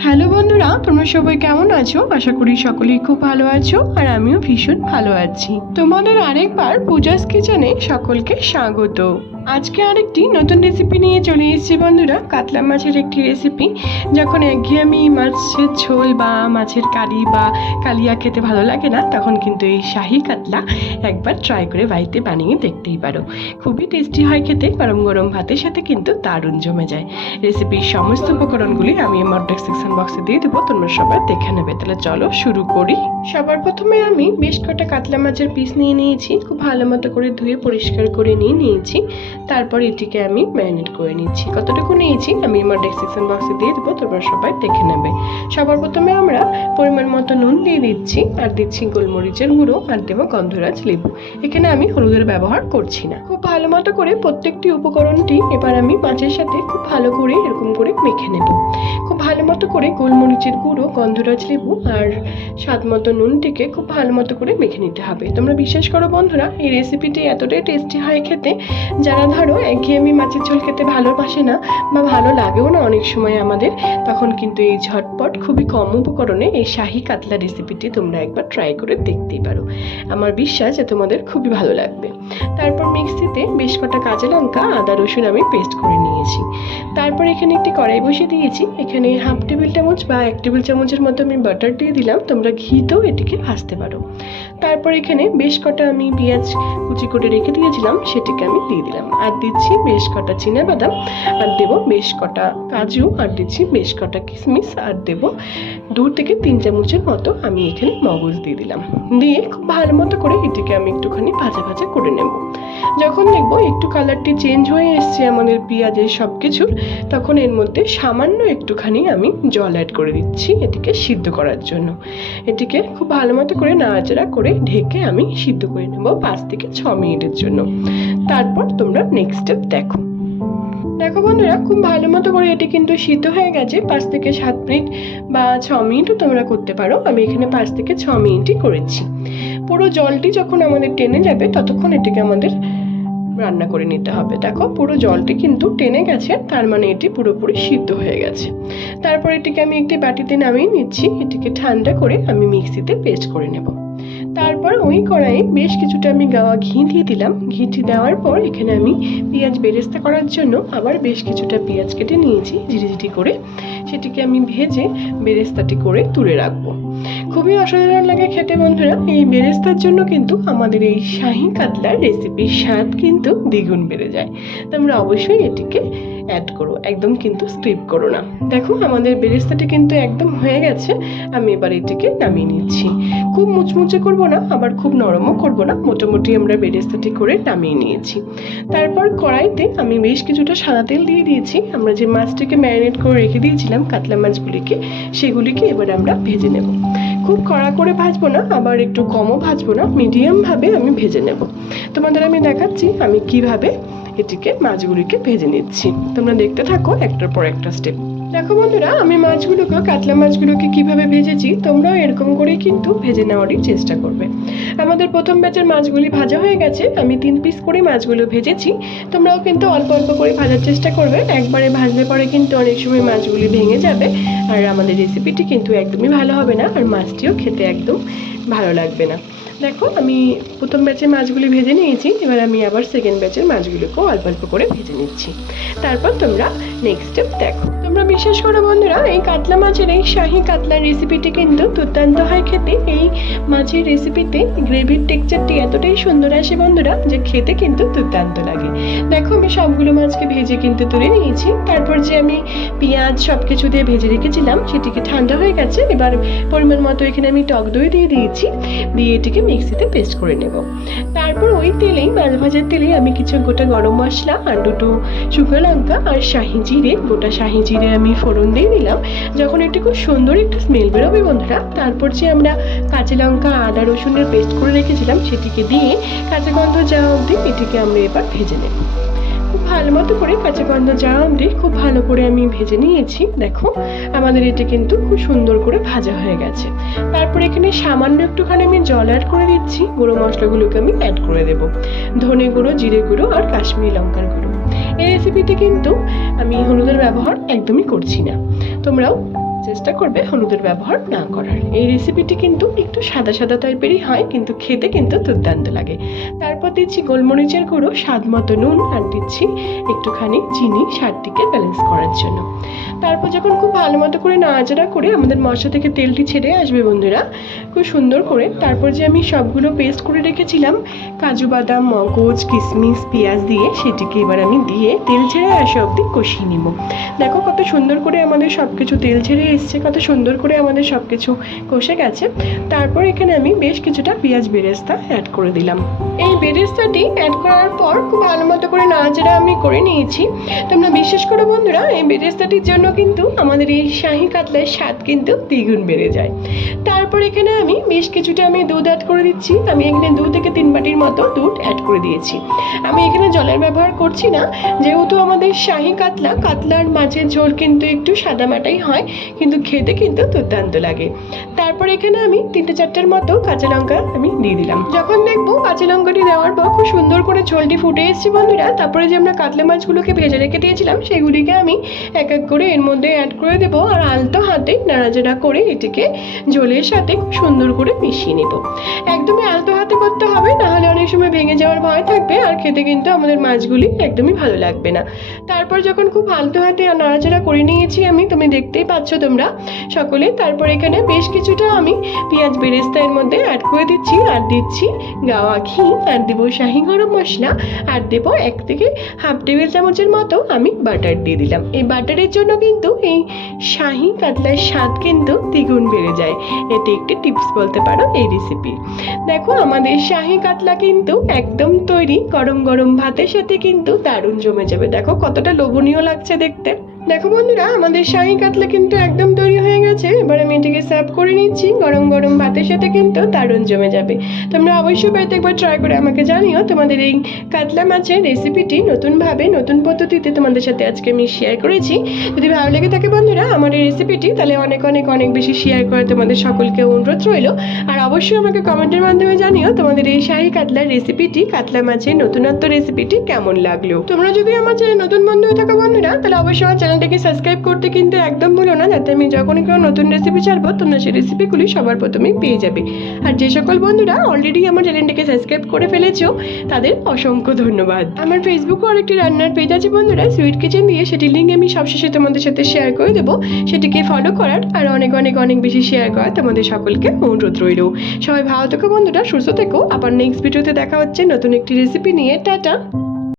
Hello বন্ধুরা, তোমরা সবাই কেমন আছো? আশা করি সকলেই খুব ভালো আছো, আর আমিও ভীষণ ভালো আছি। তোমাদের আরেকবার পূজাস কিচেনে সকলকে স্বাগত। আজকে আরেকটি নতুন রেসিপি নিয়ে চলে এসেছি বন্ধুরা। কাতলা মাছের একটি রেসিপি যখন একঘেয়েমি মাছের ঝোল বা মাছের কারি বা কালিয়া খেতে ভালো লাগে না, তখন কিন্তু এই শাহি কাতলা একবার ট্রাই করে বাড়িতে বানিয়ে দেখতেই পারো। খুবই টেস্টি হয় খেতে, গরম গরম ভাতের সাথে কিন্তু দারুণ জমে যায়। রেসিপির সমস্ত উপকরণগুলি আমি আমার ডেসক্রিপশন বক্সে দিয়ে দেবো, তোমরা সবাই দেখে নেবে। তাহলে চলো শুরু করি। সবার প্রথমে আমি বেশ কটা কাতলা মাছের পিস নিয়ে নিয়েছি। খুব ভালো মতো করে ধুয়ে পরিষ্কার করে নিয়ে নিয়েছি। তারপর এটিকে আমি ম্যারিনেট করে নিচ্ছি। কতটুকু নিয়েছি? আমি আমার ডেসক্রিপশন বক্সে দিয়ে দেবো, তোমরা সবাই দেখে নেবে। সবার প্রথমে আমরা পরিমাণ মতো নুন দিয়ে দিচ্ছি, আর দিচ্ছি গোলমরিচের গুঁড়ো আর দেবো গন্ধরাজ লেবু। এখানে আমি হলুদের ব্যবহার করছি না। খুব ভালো মতো করে প্রত্যেকটি উপকরণটি এবার আমি মাছের সাথে খুব ভালো করে এরকম করে মেখে নেব। মতো করে গোলমরিচের গুঁড়ো, গন্ধরাজ লেবু আর স্বাদ মতো নুনটিকে খুব ভালো মতো করে মেখে নিতে হবে। তোমরা বিশ্বাস করো বন্ধুরা, এই রেসিপিটি এতটাই টেস্টি হয় খেতে, যারা ধরো একঘেয়েমি মাছের ঝোল খেতে ভালোবাসে না বা ভালো লাগেও না অনেক সময় আমাদের, তখন কিন্তু এই ঝটপট খুবই কম উপকরণে এই শাহি কাতলা রেসিপিটি তোমরা একবার ট্রাই করে দেখতেই পারো। আমার বিশ্বাস যে তোমাদের খুবই ভালো লাগবে। তারপর মিক্সিতে বেশ কটা কাঁচা লঙ্কা, আদা, রসুন আমি পেস্ট করে নিয়েছি। তারপর এখানে একটি কড়াই বসিয়ে দিয়েছি। এখানে হাফ টেবিল চামচ বা এক টেবিল চামচের মতো আমি বাটার দিয়ে দিলাম। তোমরা ঘিতেও এটিকে ভাজতে পারো। তারপর এখানে বেশ কটা আমি পেঁয়াজ কুচি করে রেখে দিয়েছিলাম, সেটিকে আমি দিয়ে দিলাম। আর দিচ্ছি বেশ কটা বাদাম আর দেবো বেশ কটা কাজু, আর দিচ্ছি বেশ কটা কিশমিশ আর দেবো দু থেকে তিন চামচের মতো আমি এখানে মগজ দিয়ে দিলাম। দিয়ে খুব ভালো মতো করে এটিকে আমি একটুখানি ভাজা ভাজা করে নেব। যখন দেখব একটু কালারটি চেঞ্জ হয়ে এসছে আমাদের পেঁয়াজের সব কিছুর তখন এর মধ্যে সামান্য একটুখানি আমি জল অ্যাড করে দিচ্ছি এটিকে সিদ্ধ করার জন্য। এটিকে খুব ভালো মতো করে নাড়াচাড়া করে ঢেকে আমি সিদ্ধ করে নেব পাঁচ থেকে ছ মিনিটের জন্য। তারপর তোমরা নেক্সট স্টেপ দেখো। দেখো বন্ধুরা, খুব ভালো মতো করে এটি কিন্তু সিদ্ধ হয়ে গেছে। পাঁচ থেকে সাত মিনিট বা ছ মিনিটও তোমরা করতে পারো। আমি এখানে পাঁচ থেকে ছ মিনিটই করেছি। পুরো জলটি যখন আমাদের টেনে যাবে, ততক্ষণ এটিকে আমাদের রান্না করে নিতে হবে। দেখো, পুরো জলটি কিন্তু টেনে গেছে, তার মানে এটি পুরোপুরি সিদ্ধ হয়ে গেছে। তারপর এটিকে আমি একটি বাটিতে নামিয়ে নিচ্ছি, এটিকে ঠান্ডা করে আমি মিক্সিতে পেস্ট করে নেব। তারপর ওই কড়াইয়ে বেশ কিছুটা আমি গাওয়া ঘি দিয়ে দিলাম। ঘিটি দেওয়ার পর এখানে আমি পেঁয়াজ বেরেস্তা করার জন্য আবার বেশ কিছুটা পেঁয়াজ কেটে নিয়েছি, ঝিরিঝিরি করে। সেটিকে আমি ভেজে বেরেস্তাটি করে তুলে রাখব। খুবই অসাধারণ লাগে খেতে বন্ধুরা। এই বেরেস্তার জন্য কিন্তু আমাদের এই শাহি কাতলার রেসিপির স্বাদ কিন্তু দ্বিগুণ বেড়ে যায়। তোমরা অবশ্যই এটিকে অ্যাড করো, একদম কিন্তু স্কিপ করো না। দেখো, আমাদের বেরেস্তাটি কিন্তু একদম হয়ে গেছে। আমি এবার এটিকে নামিয়ে নিচ্ছি। খুব মুচমুচে করব না, আবার খুব নরমও করব না। মোটামুটি আমরা বেরেস্তাটি করে নামিয়ে নিয়েছি। তারপর কড়াইতে আমি বেশ কিছুটা সাদা তেল দিয়ে দিয়েছি। আমরা যে মাছটিকে ম্যারিনেট করে রেখে দিয়েছিলাম, কাতলা মাছগুলিকে, সেগুলিকে এবার আমরা ভেজে নেব। খুব কড়া করে ভাজবো না, আবার একটু কমও ভাজবো না, মিডিয়ামভাবে আমি ভেজে নেব। তোমাদের আমি দেখাচ্ছি আমি কীভাবে এটিকে মাছগুলিকে ভেজে নিচ্ছি। তোমরা দেখতে থাকো একটার পর একটা স্টেপ দেখো বন্ধুরা, আমি মাছগুলোকে, কাতলা মাছগুলোকে কীভাবে ভেজেছি, তোমরাও এরকম করেই কিন্তু ভেজে নেওয়ারই চেষ্টা করবে। আমাদের প্রথম ব্যাচের মাছগুলি ভাজা হয়ে গেছে, আমি তিন পিস করে মাছগুলো ভেজেছি। তোমরাও কিন্তু অল্প অল্প করে ভাজার চেষ্টা করবে, একবারে ভাজলে পরে কিন্তু অনেক সময় মাছগুলি ভেঙে যাবে, আর আমাদের রেসিপিটি কিন্তু একদমই ভালো হবে না, আর মাছটিও খেতে একদম ভালো লাগবে না। দেখো, আমি প্রথম ব্যাচের মাছগুলি ভেজে নিয়েছি, এবার আমি আবার সেকেন্ড ব্যাচের মাছগুলোকেও অল্প অল্প করে ভেজে নিচ্ছি। তারপর তোমরা নেক্সট স্টেপ দেখো। তোমরা বিশ্বাস করো বন্ধুরা, এই কাতলা মাছের, এই শাহি কাতলার রেসিপিটি কিন্তু দুর্দান্ত হয় খেতে। এই মাছের রেসিপিতে গ্রেভির টেক্সচারটি এতটাই সুন্দর আসে বন্ধুরা, যে খেতে কিন্তু দুর্দান্ত লাগে। দেখো, আমি সবগুলো মাছকে ভেজে কিন্তু তুলে নিয়েছি। তারপর যে আমি পেঁয়াজ সব কিছু দিয়ে ভেজে রেখেছিলাম, সেটিকে ঠান্ডা হয়ে গেছে। এবার পরিমাণ মতো এখানে আমি টক দই দিয়ে দিয়েছি। দিয়ে এটিকে মিক্সিতে পেস্ট করে নেব। তারপর ওই তেলেই, মাছ ভাজার তেলেই আমি কিছু গোটা গরম মশলা আর দুটো শুকনো লঙ্কা আর শাহি জিরে, গোটা শাহি জিরে আমি ফোড়ন দিয়ে দিলাম যখন একটু খুব সুন্দর একটু স্মেল বেরোবে বন্ধুরা, তারপর যে আমরা কাঁচা লঙ্কা, আদা, রসুনের পেস্ট করে রেখেছিলাম, সেটিকে দিয়ে কাঁচা গন্ধ যাওয়া অবধি এটিকে আমরা এবার ভেজে নেব। ভালো মতো করে কাঁচা গন্ধ যাওয়া অবধি খুব ভালো করে আমি ভেজে নিয়েছি। দেখো, আমাদের এটা কিন্তু খুব সুন্দর করে ভাজা হয়ে গেছে। তারপর এখানে সামান্য একটুখানি আমি জল অ্যাড করে দিচ্ছি। গুঁড়ো মশলাগুলোকে আমি অ্যাড করে দেবো। ধনে গুঁড়ো, জিরে গুঁড়ো আর কাশ্মীরি লঙ্কার গুঁড়ো। এই রেসিপিতে কিন্তু আমি হলুদের ব্যবহার একদমই করছি না। তোমরাও চেষ্টা করবে হলুদের ব্যবহার না করার। এই রেসিপিটি কিন্তু একটু সাদা সাদা টাইপেরই হয়, কিন্তু খেতে কিন্তু দুর্দান্ত লাগে। তারপর দিচ্ছি গোলমরিচের গুঁড়ো, স্বাদ মতো নুন আর দিচ্ছি একটুখানি চিনি, স্বাদটিকে ব্যালেন্স করার জন্য। তারপর যখন খুব ভালো মতো করে নাড়াচাড়া করে আমাদের মশলা থেকে তেলটি ছেড়ে আসবে বন্ধুরা, খুব সুন্দর করে। তারপর যে আমি সবগুলো পেস্ট করে রেখেছিলাম, কাজু বাদাম, মগজ কিশমিশ পেঁয়াজ দিয়ে, সেটিকে এবার আমি দিয়ে তেল ছেড়ে আসা অবধি কষিয়ে নিব। দেখো কত সুন্দর করে আমাদের সব কিছু তেল ছেড়ে এসছে, কত সুন্দর করে আমাদের সব কিছু কষে গেছে। তারপর এখানে আমি বেশ কিছুটা পেঁয়াজ বেরেস্তা অ্যাড করে দিলাম। এই বেরেস্তাটি অ্যাড করার পর খুব ভালো মতো করে নাড়াচাড়া আমি করে নিয়েছি। তোমরা বিশ্বাস করো বন্ধুরা, এই বেরেস্তাটির জন্য কিন্তু আমাদের এই শাহি কাতলার স্বাদ কিন্তু দ্বিগুণ বেড়ে যায়। তারপর এখানে আমি বেশ কিছুটা আমি দুধ অ্যাড করে দিচ্ছি। আমি এখানে দু থেকে তিন বাটির মতো দুধ অ্যাড করে দিয়েছি। আমি এখানে জলের ব্যবহার করছি না। যেহেতু আমাদের শাহি কাতলা, কাতলার মাছের ঝোল কিন্তু একটু সাদামাটাই হয়, কিন্তু খেতে কিন্তু দুর্দান্ত লাগে। তারপর এখানে আমি তিনটে চারটের মতো কাঁচা লঙ্কা আমি দিয়ে দিলাম। যখন দেখব কাঁচা লঙ্কাটি দেওয়ার পর খুব সুন্দর করে ঝোলটি ফুটে এসেছে বন্ধুরা, তারপরে যে আমরা কাতলা মাছগুলোকে ভেজে রেখে দিয়েছিলাম, সেগুলিকে আমি এক এক করে এর মধ্যে অ্যাড করে দেবো আর আলতো হাতে নাড়াচাড়া করে এটিকে ঝোলের সাথে খুব সুন্দর করে মিশিয়ে নেব। একদমই আলতো হাতে করতে হবে, নাহলে অনেক সময় ভেঙে যাওয়ার ভয় থাকবে আর খেতে কিন্তু আমাদের মাছগুলি একদমই ভালো লাগবে না। তারপর যখন খুব আলতো হাতে নাড়াচাড়া করে নিয়েছি আমি, তুমি দেখতেই পাচ্ছ তোমরা সকলে। তারপর এখানে বেশ কিছুটা আমি পেঁয়াজ বেরেস্তা এর মধ্যে অ্যাড করে দিচ্ছি আর দিচ্ছি গাওয়া ঘি। আর দেবো শাহি গরম মশলা। আর দেবো এক থেকে হাফ টেবিল চামচের মতো আমি বাটার দিয়ে দিলাম। এই বাটারের জন্য কিন্তু এই শাহি কাতলার স্বাদ কিন্তু দ্বিগুণ বেড়ে যায়। এটি একটি টিপস বলতে পারো এই রেসিপি দেখো, আমাদের শাহি কাতলা কিন্তু একদম তৈরি। গরম গরম ভাতের সাথে কিন্তু দারুণ জমে যাবে। দেখো, কতটা লোভনীয় লাগছে দেখতে। দেখো বন্ধুরা, আমাদের শাহি কাতলা কিন্তু একদম তৈরি হয়ে গেছে। এবার আমি এটিকে সার্ভ করে নিচ্ছি। গরম গরম ভাতের সাথে কিন্তু দারুণ জমে যাবে। তোমরা অবশ্যই বাড়িতে একবার ট্রাই করে আমাকে জানিও তোমাদের এই কাতলা মাছের রেসিপিটি নতুনভাবে, নতুন পদ্ধতিতে তোমাদের সাথে আজকে আমি শেয়ার করেছি। যদি ভালো লেগে থাকে বন্ধুরা, আমার এই রেসিপিটি তাহলে অনেক অনেক অনেক বেশি শেয়ার করে তোমাদের সকলকে অনুরোধ রইল। আর অবশ্যই আমাকে কমেন্টের মাধ্যমে জানিও তোমাদের এই শাহি কাতলার রেসিপিটি কাতলা মাছের নতুনত্ব রেসিপিটি কেমন লাগল। তোমরা যদি আমার চ্যানেল নতুন বন্ধু থাকো বন্ধুরা, তাহলে অবশ্যই আমার চ্যানেলটাকে সাবস্ক্রাইব করতে কিন্তু একদম ভুলো না, যাতে আমি যখনই কোনো নতুন রেসিপি ছাড়বো, তোমরা সেই রেসিপিগুলি সবার প্রথমেই পেয়ে যাবে। আর যে সকল বন্ধুরা অলরেডি আমার চ্যানেলটাকে সাবস্ক্রাইব করে ফেলেছো, তাদের অসংখ্য ধন্যবাদ। আমার ফেসবুকে আরেকটি রান্নার পেজ আছে বন্ধুরা সুইট কিচেন দিয়ে সেটির লিঙ্ক আমি সবশেষে তোমাদের সাথে শেয়ার করে দেবো। সেটিকে ফলো করার আর অনেক অনেক অনেক বেশি শেয়ার করার তোমাদের সকলকে অনুরোধ রইল। সবাই ভালো থেকো বন্ধুরা, সুস্থ থেকো। আবার নেক্সট ভিডিওতে দেখা হচ্ছে নতুন একটি রেসিপি নিয়ে। টাটা!